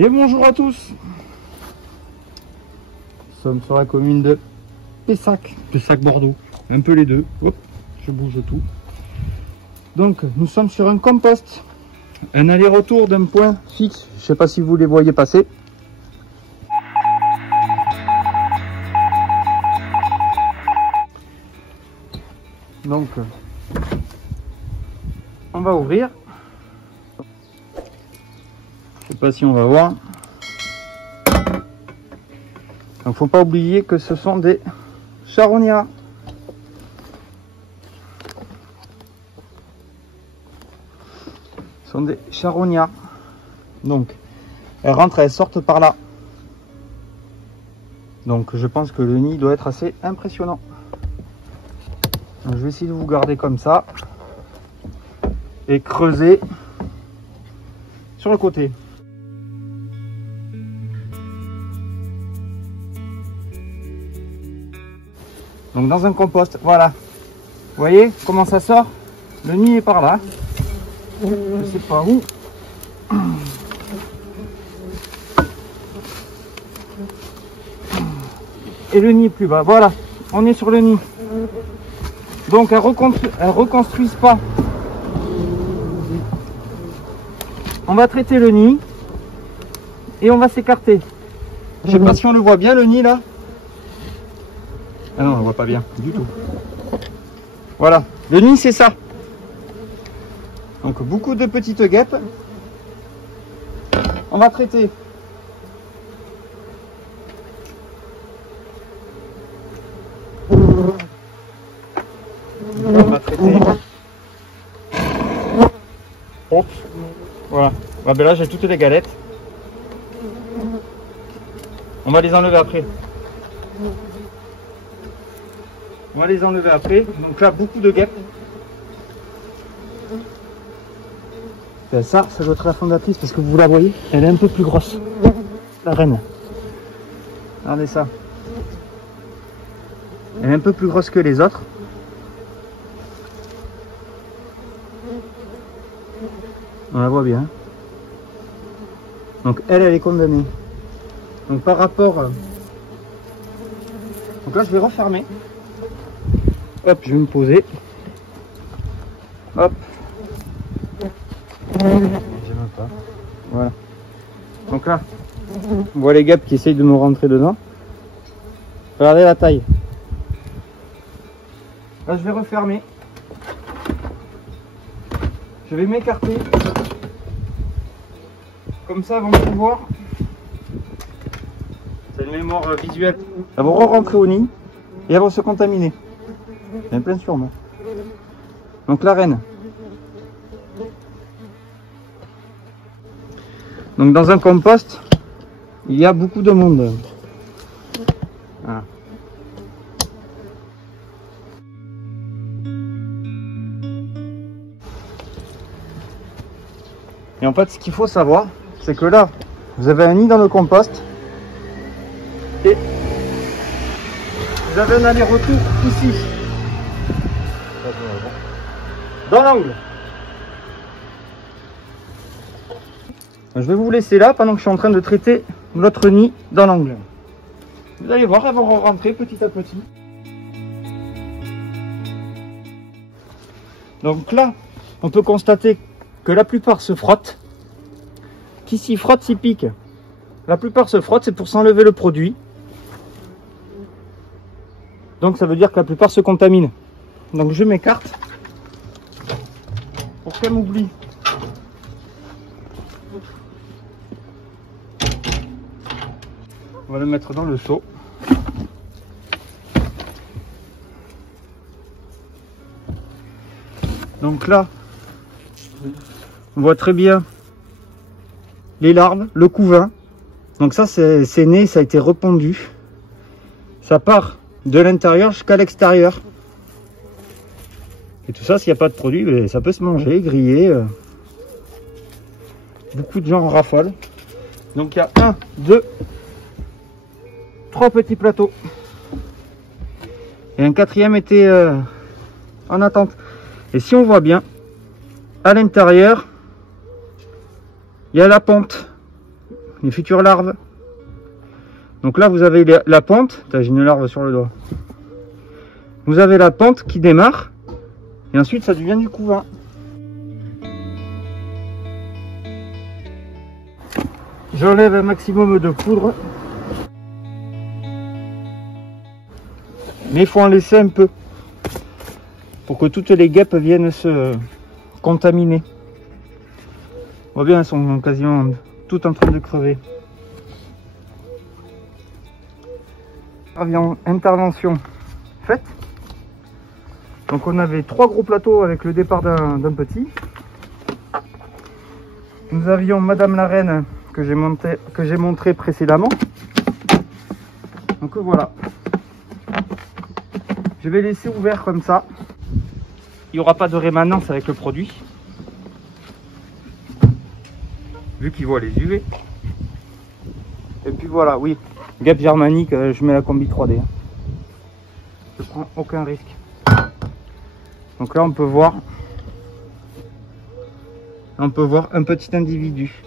Et bonjour à tous. Nous sommes sur la commune de Pessac Bordeaux, un peu les deux. Hop, je bouge tout. Donc nous sommes sur un compost, un aller-retour d'un point fixe. Je ne sais pas si vous les voyez passer. Donc on va ouvrir. Je sais pas si on va voir. Donc faut pas oublier que ce sont des charognards. Ce sont des charognards. Donc elles rentrent et elles sortent par là. Donc je pense que le nid doit être assez impressionnant. Donc, je vais essayer de vous garder comme ça et creuser sur le côté. Donc dans un compost, voilà. Vous voyez comment ça sort? Le nid est par là. Je sais pas où. Et le nid plus bas. Voilà, on est sur le nid. Donc elles reconstruisent pas. On va traiter le nid et on va s'écarter. Je sais pas si on le voit bien le nid là. Ah non, on le voit pas bien du tout. Voilà, le nid c'est ça. Donc beaucoup de petites guêpes. On va traiter. On va traiter. Hop. Voilà. Ah ben là j'ai toutes les galettes. On va les enlever après. On va les enlever après. Donc là beaucoup de guêpes. Ça doit être la fondatrice parce que vous la voyez, elle est un peu plus grosse. La reine. Regardez ça. Elle est un peu plus grosse que les autres. On la voit bien. Donc elle est condamnée. Donc par rapport... Donc là je vais refermer. Hop, je vais me poser. Hop. Pas. Voilà. Donc là, on voit les guêpes qui essayent de me rentrer dedans. Regardez la taille. Là, je vais refermer. Je vais m'écarter. Comme ça, elles vont pouvoir. C'est une mémoire visuelle. Elles vont rentrer au nid et elles vont se contaminer. Il y en a plein sur moi. Donc la reine. Donc dans un compost, il y a beaucoup de monde. Voilà. Et en fait, ce qu'il faut savoir, c'est que là, vous avez un nid dans le compost et vous avez un aller-retour ici, dans l'angle. Je vais vous laisser là pendant que je suis en train de traiter notre nid dans l'angle. Vous allez voir, elles vont rentrer petit à petit. Donc là, on peut constater que la plupart se frottent. Qui s'y frotte, s'y pique. La plupart se frottent, c'est pour s'enlever le produit. Donc ça veut dire que la plupart se contaminent. Donc je m'écarte pour qu'elle m'oublie. On va le mettre dans le seau. Donc là, on voit très bien les larves, le couvain. Donc ça, c'est né, ça a été repondu. Ça part de l'intérieur jusqu'à l'extérieur. Et tout ça, s'il n'y a pas de produit, ça peut se manger, griller. Beaucoup de gens en raffolent. Donc il y a 1, 2, 3 petits plateaux. Et un quatrième était en attente. Et si on voit bien, à l'intérieur, il y a la ponte. les futures larves. Donc là, vous avez la pente. J'ai une larve sur le doigt. Vous avez la pente qui démarre. Et ensuite, ça devient du couvain. J'enlève un maximum de poudre. Mais il faut en laisser un peu. Pour que toutes les guêpes viennent se contaminer. On voit bien, elles sont quasiment toutes en train de crever. Intervention faite. Donc on avait 3 gros plateaux avec le départ d'un petit. Nous avions Madame la Reine que j'ai montré précédemment. Donc voilà. Je vais laisser ouvert comme ça. Il n'y aura pas de rémanence avec le produit. Vu qu'il voit les UV. Et puis voilà, oui. Guêpe germanique, je mets la combi 3D. Je prends aucun risque. Donc là on peut voir un petit individu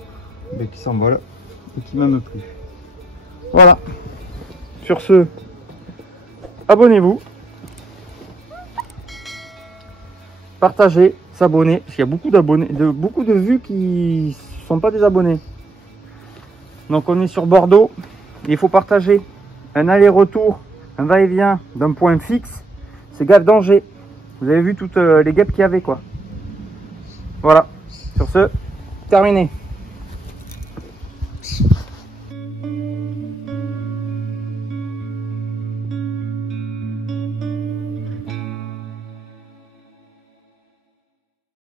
qui s'envole et qui m'aime plus. Voilà. Sur ce, abonnez-vous, partagez, s'abonner, parce qu'il y a beaucoup d'abonnés, beaucoup de vues qui ne sont pas des abonnés. Donc on est sur Bordeaux, il faut partager. Un aller-retour, un va-et-vient d'un point fixe, c'est gaffe danger. Vous avez vu toutes les guêpes qu'il y avait, quoi. Voilà. Sur ce, terminé.